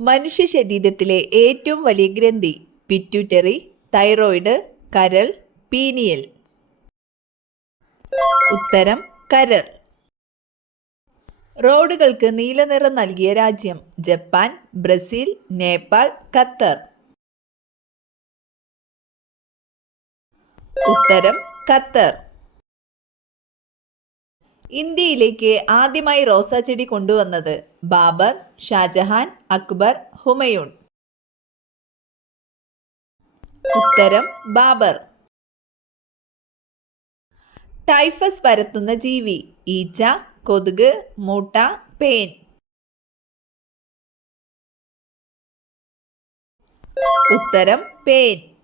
മനുഷ്യ ശരീരത്തിലെ ഏറ്റവും വലിയ ഗ്രന്ഥി പിറ്റ്യൂട്ടറി, തൈറോയിഡ്, കരൾ, പീനിയൽ. ഉത്തരം കരൾ. റോഡുകൾക്ക് നീലനിറം നൽകിയ രാജ്യം ജപ്പാൻ, ബ്രസീൽ, നേപ്പാൾ, ഖത്തർ. ഉത്തരം ഖത്തർ. ഇന്ത്യയിലേക്ക് ആദ്യമായി റോസാച്ചെടി കൊണ്ടുവന്നത് ബാബർ, ഷാജഹാൻ, അക്ബർ, ഹുമയൂൺ. ഉത്തരം ബാബർ. ടൈഫസ് പരത്തുന്ന ജീവി ഈച്ച, കൊതുക്, മൂട്ട, പേൻ. ഉത്തരം പേൻ.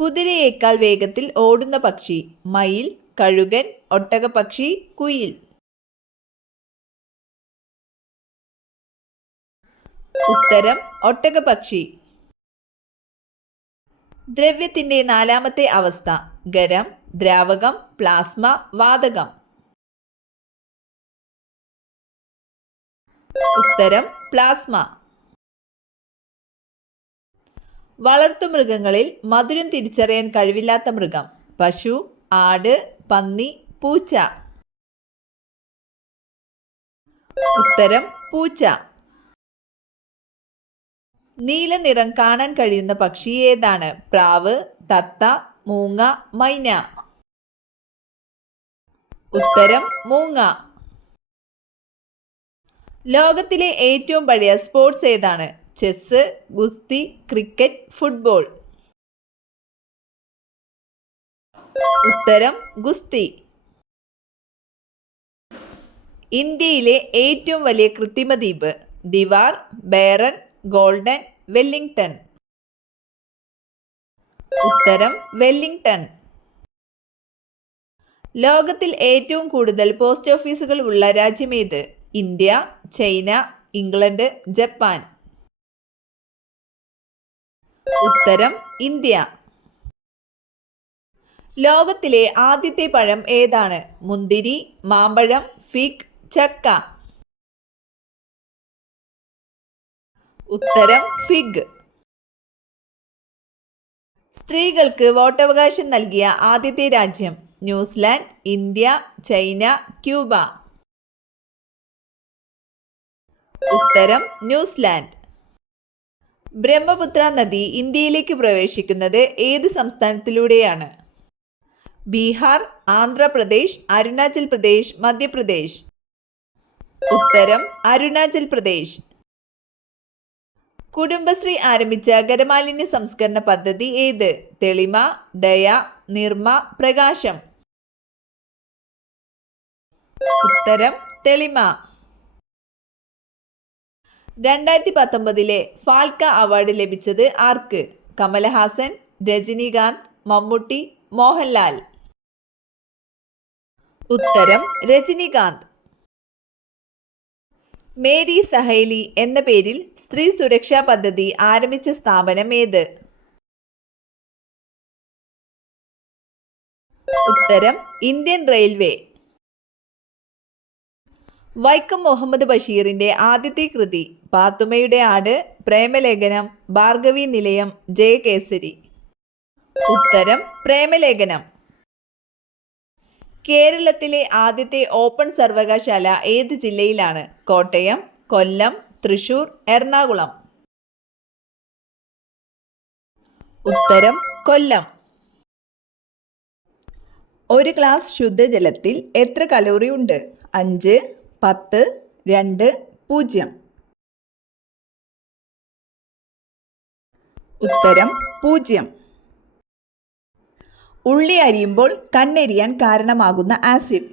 കുതിരയേക്കാൾ വേഗത്തിൽ ഓടുന്ന പക്ഷി മയിൽ, കഴുകൻ, ഒട്ടകപ്പക്ഷി, കുയിൽ. ഉത്തരം ഒട്ടകപ്പക്ഷി. ദ്രവ്യത്തിന്റെ നാലാമത്തെ അവസ്ഥ ഖരം, ദ്രാവകം, പ്ലാസ്മ, വാതകം. ഉത്തരം പ്ലാസ്മ. വളർത്തുമൃഗങ്ങളിൽ മധുരം തിരിച്ചറിയാൻ കഴിവില്ലാത്ത മൃഗം പശു, ആട്, പന്നി, പൂച്ച. ഉത്തരം പൂച്ച. നീല നിറം കാണാൻ കഴിയുന്ന പക്ഷി ഏതാണ്? പ്രാവ്, തത്ത, മൂങ്ങ, മൈന. ഉത്തരം മൂങ്ങ. ലോകത്തിലെ ഏറ്റവും പഴയ സ്പോർട്സ് ഏതാണ്? ചെസ്, ഗുസ്തി, ക്രിക്കറ്റ്, ഫുട്ബോൾ. ഉത്തരം ഗുസ്തി. ഇന്ത്യയിലെ ഏറ്റവും വലിയ കൃത്രിമ ദ്വീപ് ദിവാർ, ബേറൻ, ഗോൾഡൻ, വെല്ലിംഗ്ടൺ. ഉത്തരം വെല്ലിംഗ്ടൺ. ലോകത്തിൽ ഏറ്റവും കൂടുതൽ പോസ്റ്റ് ഓഫീസുകൾ ഉള്ള രാജ്യമേത്? India, China, England, Japan. ഉത്തരം ഇന്ത്യ. ലോകത്തിലെ ആദ്യത്തെ പഴം ഏതാണ്? മുന്തിരി, മാമ്പഴം, ഫിഗ്, ചക്ക. ഉത്തരം ഫിഗ്. സ്ത്രീകൾക്ക് വോട്ടവകാശം നൽകിയ ആദ്യത്തെ രാജ്യം ന്യൂസിലാൻഡ്, ഇന്ത്യ, ചൈന, ക്യൂബ. ഉത്തരം ന്യൂസിലാൻഡ്. ബ്രഹ്മപുത്ര നദി ഇന്ത്യയിലേക്ക് പ്രവേശിക്കുന്നത് ഏത് സംസ്ഥാനത്തിലൂടെയാണ്? ബീഹാർ, ആന്ധ്രാപ്രദേശ്, അരുണാചൽ പ്രദേശ്, മധ്യപ്രദേശ്. ഉത്തരം അരുണാചൽ പ്രദേശ്. കുടുംബശ്രീ ആരംഭിച്ച ഖരമാലിന്യ സംസ്കരണ പദ്ധതി ഏത്? തെളിമ, ദയ, നിർമ്മ, പ്രകാശം. ഉത്തരം തെളിമ. 2019 ഫാൽക്ക അവാർഡ് ലഭിച്ചത് ആർക്ക്? കമലഹാസൻ, രജനീകാന്ത്, മമ്മൂട്ടി, മോഹൻലാൽ. ഉത്തരം രജനീകാന്ത്. മേരി സഹേലി എന്ന പേരിൽ സ്ത്രീ സുരക്ഷാ പദ്ധതി ആരംഭിച്ച സ്ഥാപനം ഏത്? ഉത്തരം ഇന്ത്യൻ റെയിൽവേ. വൈക്കം മുഹമ്മദ് ബഷീറിന്റെ ആദ്യത്തെ കൃതി പാത്തുമ്മയുടെ ആട്, പ്രേമലേഖനം, ഭാർഗവീ നിലയം, ജയകേസരി. ഉത്തരം പ്രേമലേഖനം. കേരളത്തിലെ ആദ്യത്തെ ഓപ്പൺ സർവകലാശാല ഏത് ജില്ലയിലാണ്? കോട്ടയം, കൊല്ലം, തൃശൂർ, എറണാകുളം. ഉത്തരം കൊല്ലം. ഒരു ഗ്ലാസ് ശുദ്ധജലത്തിൽ എത്ര കലോറി ഉണ്ട്? 5, 10, 2, 0. ഉത്തരം 0. ഉള്ളി അരിയുമ്പോൾ കണ്ണെരിയാൻ കാരണമാകുന്ന acid?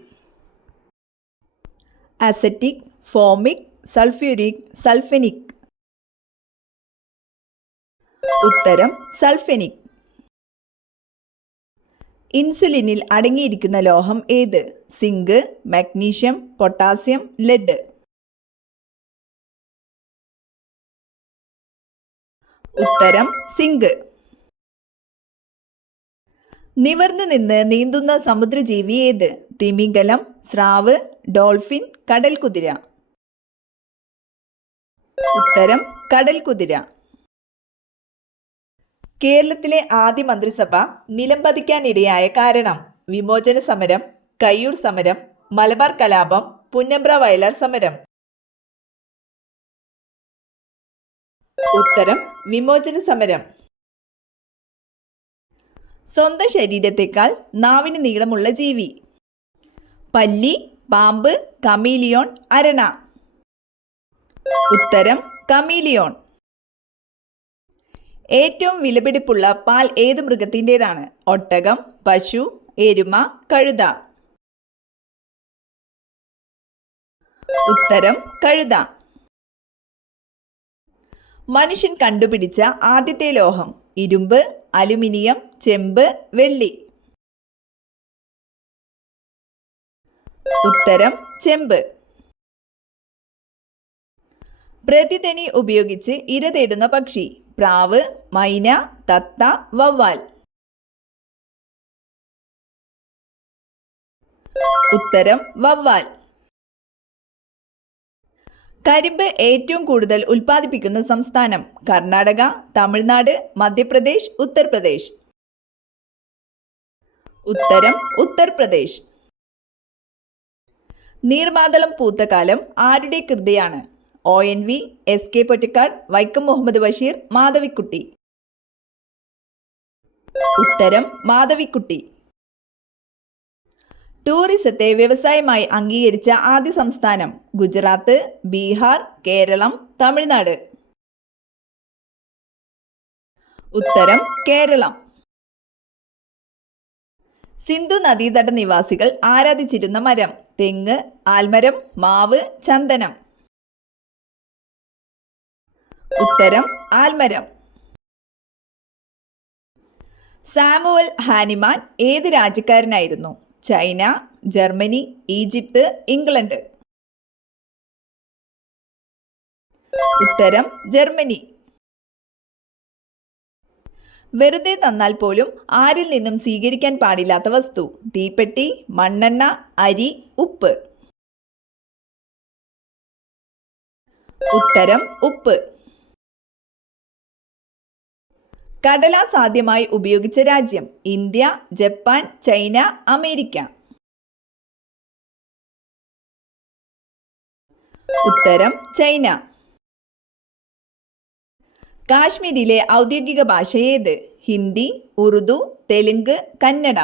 Acetic, formic, sulphuric, sulphonic. ഉത്തരം സൾഫനിക്. ഇൻസുലിനിൽ അടങ്ങിയിരിക്കുന്ന ലോഹം ഏത്? Zinc, magnesium, potassium, lead. ഉത്തരം സിങ്ക്. നിവർന്നു നിന്ന് നീന്തുന്ന സമുദ്രജീവി ഏത്? തിമിംഗലം, സ്രാവ്, ഡോൾഫിൻ, കടൽക്കുതിര. ഉത്തരം കടൽ കുതിര. കേരളത്തിലെ ആദ്യ മന്ത്രിസഭ നിലംപതിക്കാനിടയായ കാരണം? വിമോചന സമരം, കയ്യൂർ സമരം, മലബാർ കലാപം, പുന്നമ്പ്ര വയലാർ സമരം. ഉത്തരം വിമോചന സമരം. സ്വന്തം ശരീരത്തെക്കാൾ നാവിന് നീളമുള്ള ജീവി? പല്ലി, പാമ്പ്, കമീലിയോൺ, അരണ. ഉത്തരം കമീലിയോൺ. ഏറ്റവും വിലപിടിപ്പുള്ള പാൽ ഏത് മൃഗത്തിൻ്റെതാണ്? ഒട്ടകം, പശു, എരുമ, കഴുത. ഉത്തരം കഴുത. മനുഷ്യൻ കണ്ടുപിടിച്ച ആദ്യത്തെ ലോഹം? ഇരുമ്പ്, അലുമിനിയം, ചെമ്പ്, വെള്ളി. ഉത്തരം ചെമ്പ്. പ്രതിധ്വനി ഉപയോഗിച്ച് ഇര തേടുന്ന പക്ഷി? പ്രാവ്, മൈന, തത്ത, വവ്വാൽ. ഉത്തരം വവ്വാൽ. കരിമ്പ് ഏറ്റവും കൂടുതൽ ഉൽപ്പാദിപ്പിക്കുന്ന സംസ്ഥാനം? കർണാടക, തമിഴ്നാട്, മധ്യപ്രദേശ്, ഉത്തർപ്രദേശ്. ഉത്തരം ഉത്തർപ്രദേശ്. നീർമാതളം പൂത്ത കാലം ആരുടെ കൃതിയാണ്? ONV, SK Pottekkatt, Vaikom Muhammad Basheer, Madhavikutty. ഉത്തരം മാധവിക്കുട്ടി. ടൂറിസത്തെ വ്യവസായമായി അംഗീകരിച്ച ആദ്യ സംസ്ഥാനം? ഗുജറാത്ത്, ബീഹാർ, കേരളം, തമിഴ്നാട്. ഉത്തരം കേരളം. സിന്ധു നദീതട നിവാസികൾ ആരാധിച്ചിരുന്ന മരം? തെങ്ങ്, ആൽമരം, മാവ്, ചന്ദനം. ഉത്തരം ആൽമരം. സാമുവൽ ഹാനിമാൻ ഏത് രാജ്യക്കാരനായിരുന്നു? China, Germany, Egypt, England. ഉത്തരം ജർമ്മനി. വെറുതെ തന്നാൽ പോലും ആരിൽ നിന്നും സ്വീകരിക്കാൻ പാടില്ലാത്ത വസ്തു? തീപ്പെട്ടി, മണ്ണെണ്ണ, അരി, ഉപ്പ്. ഉത്തരം ഉപ്പ്. കടലാസ് ആദ്യമായി ഉപയോഗിച്ച രാജ്യം? India, Japan, China, America. ഉത്തരം ചൈന. കാശ്മീരിലെ ഔദ്യോഗിക ഭാഷ ഏത്? ഹിന്ദി, ഉറുദു, തെലുങ്ക്, കന്നഡ.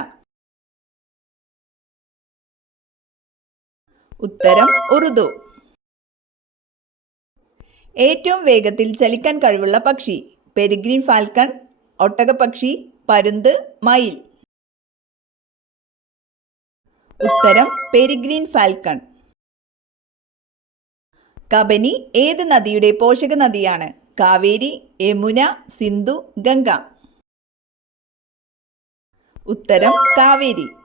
ഉത്തരം ഉറുദു. ഏറ്റവും വേഗത്തിൽ ചലിക്കാൻ കഴിവുള്ള പക്ഷി? പെരിഗ്രീൻ ഫാൽക്കൺ, ഒട്ടകപ്പക്ഷി, പരുന്ത്, മയിൽ. ഉത്തരം പെരിഗ്രീൻ ഫാൽക്കൺ. കബനി ഏത് നദിയുടെ പോഷക നദിയാണ്? കാവേരി, യമുന, സിന്ധു, ഗംഗ. ഉത്തരം കാവേരി.